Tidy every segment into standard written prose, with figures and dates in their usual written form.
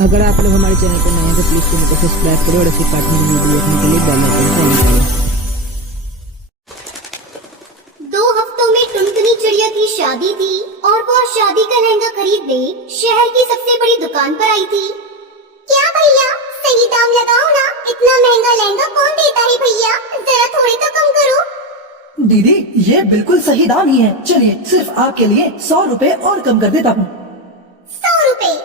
अगर आप लोग हमारे चैनल पर नए हैं तो प्लीज चैनल को सब्सक्राइब करें और ऐसी कार्टून की वीडियो देखने के लिए बेल आइकन को ऑन करें। 2 हफ्तों में टुनटुनी चिड़िया की शादी थी और वह शादी का लहंगा खरीदने शहर की सबसे बड़ी दुकान पर आई थी। क्या भैया, सही दाम लगाओ ना, इतना महंगा लहंगा कौन देता है भैया, जरा थोड़े तो कम करो। दीदी ये बिल्कुल सही दाम ही है, चलिए सिर्फ आपके लिए 100 रुपए और कम कर देता हूँ। 100 रुपए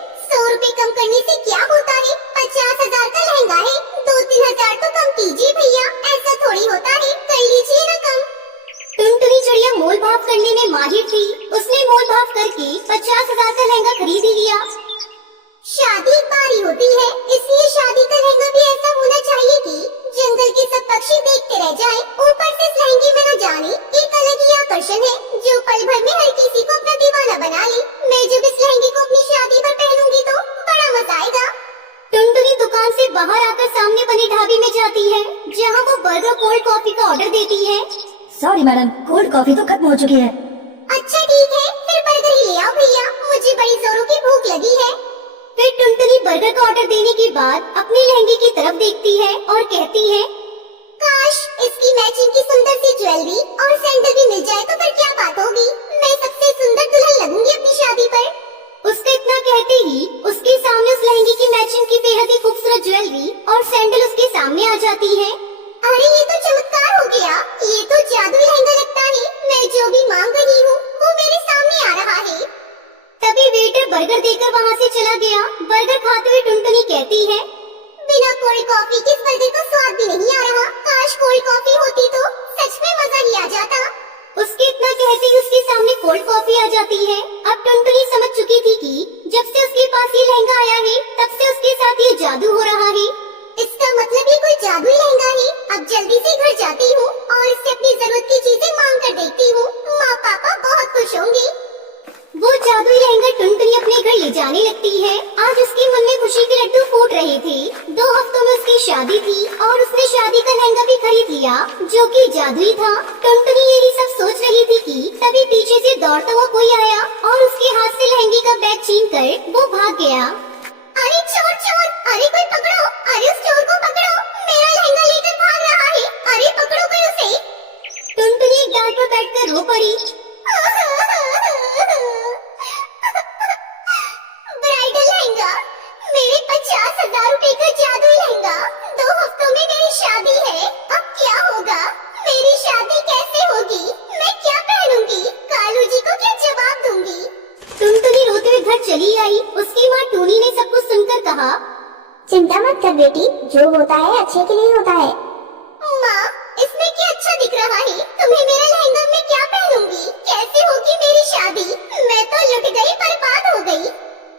कम करने से क्या होता है, 50,000 का लहंगा है, 2-3 हजार तो कम कीजिए भैया, ऐसा थोड़ी होता है, कर लीजिए ना कम। टुनटुनी चिड़िया मोल भाव करने में माहिर थी, उसने मोल भाव करके 50,000 का लहंगा खरीद लिया। शादी एक बार ही होती है, इसलिए शादी का लहंगा भी ऐसा होना चाहिए कि जंगल के सब पक्षी देखते रह जाएं। ऊपर से इस लहंगे में न जाने एक अलग ही आकर्षण है जो पल भर में हर किसी को अपना दीवाना बना ले। मैं जब इस लहंगे को अपनी शादी पर पहनूंगी तो बड़ा मजा आएगा। टुनटुनी दुकान से बाहर आकर सामने बने ढाबे में जाती है, जहाँ वो बर्गर कोल्ड कॉफी का ऑर्डर देती है। सॉरी मैडम, कोल्ड कॉफी तो खत्म हो चुकी है। अच्छा ठीक है, फिर बर्गर ही ले आओ भैया, मुझे बड़ी जोरों की भूख लगी है। फिर टुनटुनी बर्गर का ऑर्डर देने के बाद अपने लहंगे की तरफ देखती है और कहती है, काश इसकी मैचिंग की सुंदर सी ज्वेलरी और सैंडल भी मिल जाए तो फिर क्या बात होगी, मैं सबसे सुंदर दुल्हन लगूंगी अपनी शादी पर। उसका इतना कहते ही उसके सामने उस लहंगे की मैचिंग की बेहद ही खूबसूरत ज्वेलरी और सैंडल उसके सामने आ जाती है। अरे ये तो चमत्कार हो गया, ये तो जादुई लहंगा लगता है, मैं जो भी मांग रही हूँ वो मेरे सामने आ रहा है। तभी वेटर बर्गर देकर वहाँ से चला गया। बर्गर खाते हुए टुनटुनी कहती है, बिना कोल्ड कॉफी के इस बर्गर का स्वाद भी नहीं आ रहा, काश कोल्ड कॉफी होती तो सच में मजा ही आ जाता। उसके इतना कहते ही उसके सामने कोल्ड कॉफी आ जाती है। अब टुनटुनी समझ चुकी थी कि जब से उसके पास ये लहंगा आया है तब से उसके साथ ये जादू हो रहा है। इसका मतलब ये कोई जादुई लहंगा है। अब जल्दी से घर जाती हूँ और इससे अपनी जरूरत की चीजें मांग कर देखती हूँ, माँ पापा बहुत खुश होंगे। वो जादुई लहंगा टुनटुनी अपने घर ले जाने लगती है। आज उसके मन में खुशी के लड्डू फूट रहे थे। 2 हफ्तों में उसकी शादी थी और उसने शादी का लहंगा भी खरीद लिया जो कि जादुई था। टुनटुनी यही सब सोच रही थी कि तभी पीछे से दौड़ता हुआ कोई आया और उसके हाथ से लहंगे का बैग छीन कर वो भाग गया। अरे चोर चोर, अरे कोई पकड़ो, अरे उस चोर को पकड़ो, मेरा लहंगा लेकर भाग रहा है, अरे पकड़ो कोई उसे। टुनटुनी एक डाल पर बैठकर रो पड़ी। ब्राइडल लहंगा, मेरे 50,000 रुपए का जादुई लहंगा, 2 हफ्तों में मेरी शादी है, अब क्या होगा, मेरी शादी कैसे होगी, मैं क्या पहनूंगी, कालू जी को क्या जवाब दूंगी। टुनटुनी रोते हुए घर चली आई। उसकी माँ टूनी ने सब कुछ सुनकर कहा, चिंता मत कर बेटी, जो होता है अच्छे के लिए होता है। माँ, इसमें क्या अच्छा दिख रहा है, तुम्हें मेरा लहंगा मैं क्या पहनूंगी, कैसे होगी मेरी शादी, मैं तो लुट गई, बर्बाद हो गई।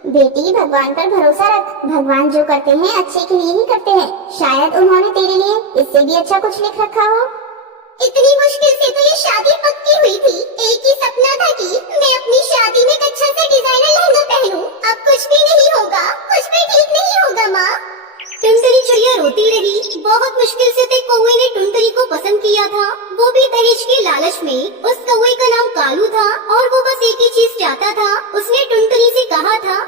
बेटी भगवान पर भरोसा रख, भगवान जो करते हैं अच्छे के लिए ही करते हैं, शायद उन्होंने तेरे लिए इससे भी अच्छा कुछ लिख रखा हो। इतनी मुश्किल से तो ये शादी पक्की हुई थी, एक ही सपना था कि मैं अपनी शादी में एक अच्छा सा डिजाइनर लहंगा पहनूं, अब कुछ भी नहीं होगा, कुछ भी ठीक नहीं होगा। माँ, टुनटुनी चिड़िया रोती रही। बहुत मुश्किल से एक कौवे ने टुनटुनी को पसंद किया था, वो भी दहेज के लालच में। उस कौवे का नाम कालू था और वो बस एक ही चीज चाहता था। उसने टुनटुनी से कहा था,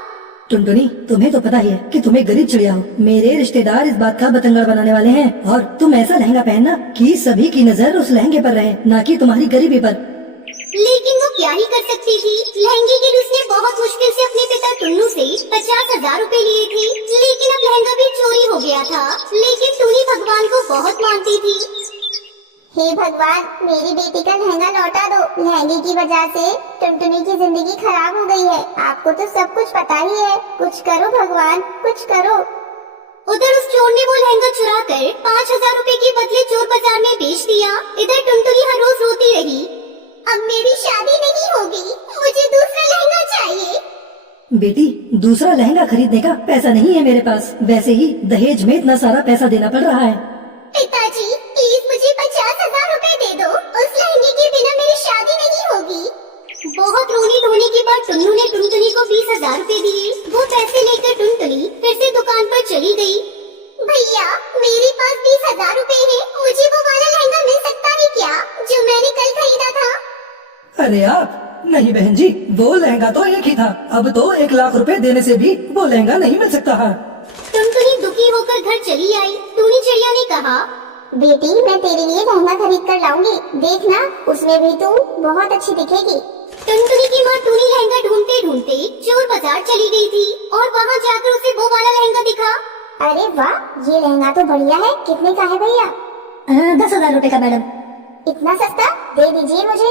टुनटुनी तुम्हें तो पता ही है कि तुम एक गरीब चिड़िया हो, मेरे रिश्तेदार इस बात का बतंगड़ बनाने वाले हैं और तुम ऐसा लहंगा पहनना कि सभी की नजर उस लहंगे पर रहे, ना कि तुम्हारी गरीबी पर। लेकिन वो क्या ही कर सकती थी, लहंगे के लिए उसने बहुत मुश्किल से अपने पिता टुन्नू से 50,000 रुपए लिए थे, लेकिन अब लहंगा भी चोरी हो गया था। लेकिन टूनी भगवान को बहुत मानती थी। हे भगवान, मेरी बेटी का लहंगा लौटा दो, लहंगे की वजह से टुनटुनी की जिंदगी खराब हो गई है, आपको तो सब कुछ पता ही है, कुछ करो भगवान, कुछ करो। उधर उस चोर ने वो लहंगा चुरा कर 5,000 रुपए के बदले चोर बाजार में बेच दिया। इधर टुनटुनी हर रोज रोती रही, अब मेरी शादी नहीं होगी, मुझे दूसरा लहंगा चाहिए। बेटी दूसरा लहंगा खरीदने का पैसा नहीं है मेरे पास, वैसे ही दहेज में इतना सारा पैसा देना पड़ रहा है। पिताजी प्लीज मुझे 50,000 रुपए दे दो, उस लहंगे के बिना मेरी शादी नहीं होगी। बहुत रोने धोने के बाद टुन्नू ने टुनटुनी को 20,000 रुपए दिए। वो पैसे लेकर टुनटुनी फिर से दुकान पर चली गई। भैया मेरे पास 20,000 रुपए है, मुझे वो वाला लहंगा मिल सकता है क्या जो मैंने कल खरीदा था। अरे आप नहीं बहन जी, वो लहंगा तो एक ही था, अब तो 1 लाख रुपए देने से भी वो लहंगा नहीं मिल सकता है। टुनटुनी दुखी होकर घर चली आई। टूनी चिड़िया ने कहा, बेटी मैं तेरे लिए लहंगा खरीद कर लाऊंगी, देखना उसमें भी तू बहुत अच्छी दिखेगी। टुनटुनी की माँ टूनी लहंगा ढूंढते ढूंढते चोर बाजार चली गई थी और वहाँ जाकर उसे वो वाला लहंगा दिखा। अरे वाह, ये लहंगा तो बढ़िया है, कितने का है भैया? 10,000 रुपए का मैडम। इतना सस्ता, दे दीजिए मुझे।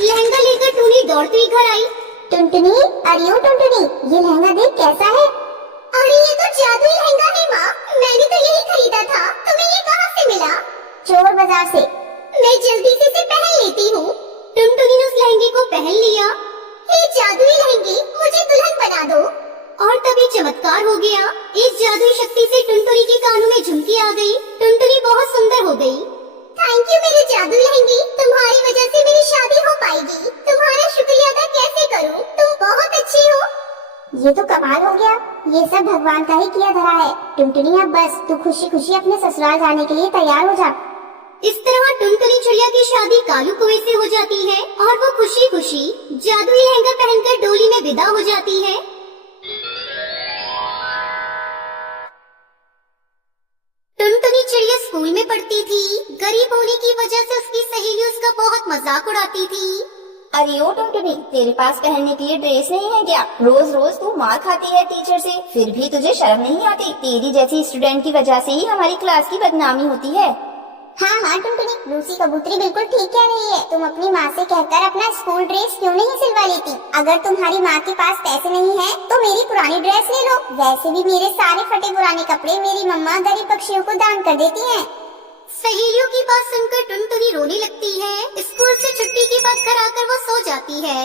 लहंगा लेकर टूनी दौड़ती घर आई। टुनटुनी, अरे ओ टुनटुनी, ये लहंगा देख कैसा है। अरे ये तो जादुई लहंगा है माँ, मैंने तो यही खरीदा था, तुम्हें ये कहाँ से मिला? चोर बाजार से। मैं जल्दी से इसे पहन लेती हूँ। टुनटुनी ने उस लहंगे को पहन लिया। हे जादुई लहंगे, मुझे दुल्हन बना दो। और तभी चमत्कार हो गया। इस जादुई शक्ति से टुनटुनी के कानों में झुमकी आ गई। टुनटुनी बहुत सुंदर हो गई। थैंक यू मेरे जादुई लहंगे, तुम्हारी वजह से मेरी शादी हो पाएगी। तुम्हारा शुक्रिया अदा कैसे करूं? तुम बहुत अच्छी हो। ये तो कमाल हो गया, ये सब भगवान का ही किया धरा है। टुनटुनी अब बस तू खुशी खुशी अपने ससुराल जाने के लिए तैयार हो जा। इस तरह टुनटुनी चिड़िया की शादी कालू कौवे से हो जाती है और वो खुशी खुशी जादुई लहंगा पहनकर डोली में विदा हो जाती है। टुनटुनी चिड़िया स्कूल में पढ़ती थी। गरीब होने की वजह से उसकी सहेली उसका बहुत मजाक उड़ाती थी। अरे ओ टुनटुनी, तेरे पास पहनने के लिए ड्रेस नहीं है क्या? रोज रोज तू मार खाती है टीचर से, फिर भी तुझे शर्म नहीं आती? तेरी जैसी स्टूडेंट की वजह से ही हमारी क्लास की बदनामी होती है। हाँ हाँ टुनटुनी, रूसी कबूतरी बिल्कुल ठीक कह रही है। तुम अपनी माँ से कहकर अपना स्कूल ड्रेस क्यों नहीं सिलवा लेती? अगर तुम्हारी माँ के पास पैसे नहीं है तो मेरी पुरानी ड्रेस ले लो। वैसे भी मेरे सारे फटे पुराने कपड़े मेरी मम्मा गरीब पक्षियों को दान कर देती हैं। सहेलियों की बात सुनकर टुनटुनी रोने लगती है। स्कूल से छुट्टी की बात कराकर वो सो जाती है।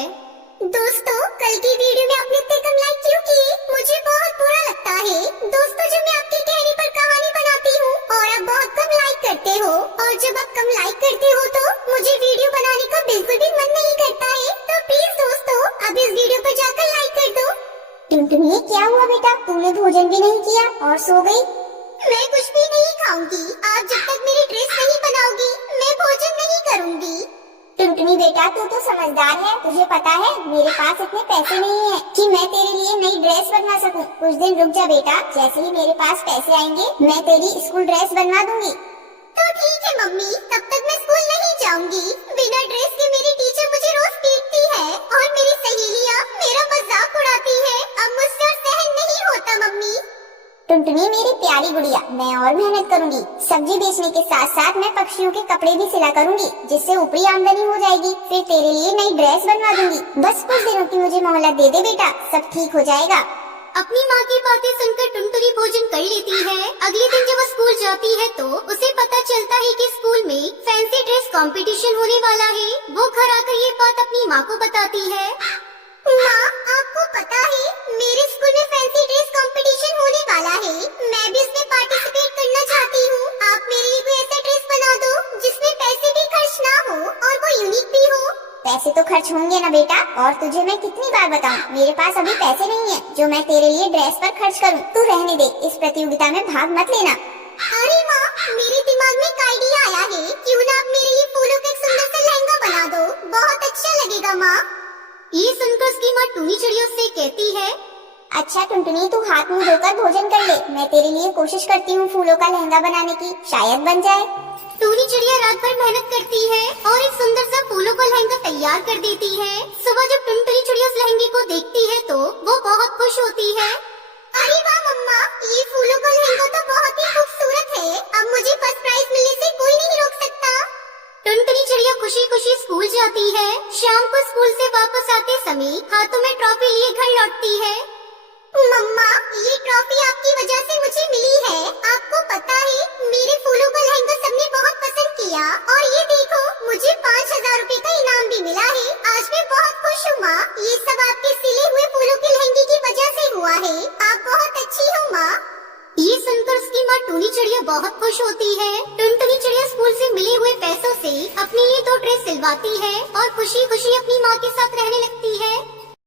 दोस्तों, कल की वीडियो में आपने इतने कम लाइक क्यों किए? मुझे बहुत बुरा लगता है। दोस्तों, जब मैं आपके कहने पर कहानी बनाती हूँ और आप बहुत कम लाइक करते हो, और जब आप कम लाइक करते हो तो मुझे वीडियो बनाने का बिल्कुल भी मन नहीं करता है। तो प्लीज दोस्तों, अब इस वीडियो पर जाकर लाइक कर दो। टुनटुनी, क्या हुआ बेटा, तुमने भोजन भी नहीं किया और सो गई? मैं कुछ भी नहीं खाऊंगी। आप जब तक मेरी ड्रेस नहीं बनाओगी मैं भोजन नहीं करूंगी। टुनटुनी बेटा, तू तो समझदार है, तुझे पता है मेरे पास इतने पैसे नहीं है कि मैं तेरे लिए नई ड्रेस बनवा सकूं। कुछ दिन रुक जा बेटा, जैसे ही मेरे पास पैसे आएंगे मैं तेरी स्कूल ड्रेस बनवा दूंगी। तो ठीक है मम्मी, तब तक मैं स्कूल नहीं जाऊंगी। बिना ड्रेस के मेरी टीचर मुझे रोज पीटती है और मेरी सहेलियाँ मेरा मजाक उड़ाती है। अब मुझसे और सहन नहीं होता मम्मी। टुनटुनी मेरी प्यारी गुड़िया, मैं और मेहनत करूंगी। सब्जी बेचने के साथ साथ मैं पक्षियों के कपड़े भी सिला करूंगी, जिससे ऊपरी आमदनी हो जाएगी। फिर तेरे लिए नई ड्रेस बनवा दूंगी। बस कुछ दिनों की मुझे मोहलत दे दे बेटा, सब ठीक हो जाएगा। अपनी माँ की बातें सुनकर टुनटुनी भोजन कर लेती है। अगले दिन जब वो स्कूल जाती है तो उसे पता चलता है कि स्कूल में फैंसी ड्रेस कंपटीशन होने वाला है। वो घर आकर ये बात अपनी माँ को बताती है। माँ, आपको पता है मेरे स्कूल में फैंसी ड्रेस कंपटीशन होने वाला है। मैं भी इसमें पार्टिसिपेट करना चाहती हूँ। आप मेरे लिए कोई ऐसा ड्रेस बना दो जिसमें पैसे भी खर्च ना हो और वो यूनिक भी हो। पैसे तो खर्च होंगे ना बेटा, और तुझे मैं कितनी बार बताऊँ, मेरे पास अभी पैसे नहीं है जो मैं तेरे लिए ड्रेस पर खर्च करूँ। तू रहने दे, इस प्रतियोगिता में भाग मत लेना। अरे माँ, मेरे दिमाग में एक आइडिया आया है, क्यों ना आप मेरे लिए फूलों का एक सुंदर सा लहंगा बना दो, बहुत अच्छा लगेगा माँ। ये सुनकर उसकी माँ टूनी चिड़िया से कहती है, अच्छा टुनटुनी, तू हाथ मुंह धोकर भोजन कर ले। मैं तेरे लिए कोशिश करती हूँ फूलों का लहंगा बनाने की, शायद बन जाए। टूनी चिड़िया रात भर मेहनत करती है और एक सुंदर सा फूलों का लहंगा तैयार कर देती है। सुबह जब टुनटुनी चिड़िया उस लहंगे को देखती है तो वो बहुत खुश होती है। अरे वाह मम्मा, ये फूलों का लहंगा तो बहुत ही खूबसूरत है। अब मुझे फर्स्ट प्राइज मिलने से कोई नहीं रोक सकता। टुनटुनी चिड़िया खुशी खुशी स्कूल जाती है। शाम को स्कूल से वापस आते समय हाथों में ट्रॉफी लिए घर लौटती है। मम्मा, ये ट्रॉफी आपकी वजह से मुझे मिली है। आपको पता है मेरे फूलों का लहंगा सबने बहुत पसंद किया और ये देखो मुझे 5,000 रुपए का इनाम भी मिला है। आज मैं बहुत खुश हूँ माँ। ये सब आपके सिले हुए फूलों के लहंगे की वजह से हुआ है। आप बहुत अच्छी हो माँ। ये सुनकर उसकी माँ टूनी चिड़िया बहुत खुश होती है। टुनटुनी चिड़िया स्कूल से मिले हुए पैसों से अपने लिए 2 ड्रेस सिलवाती है और खुशी खुशी अपनी माँ के साथ रहने लगती है।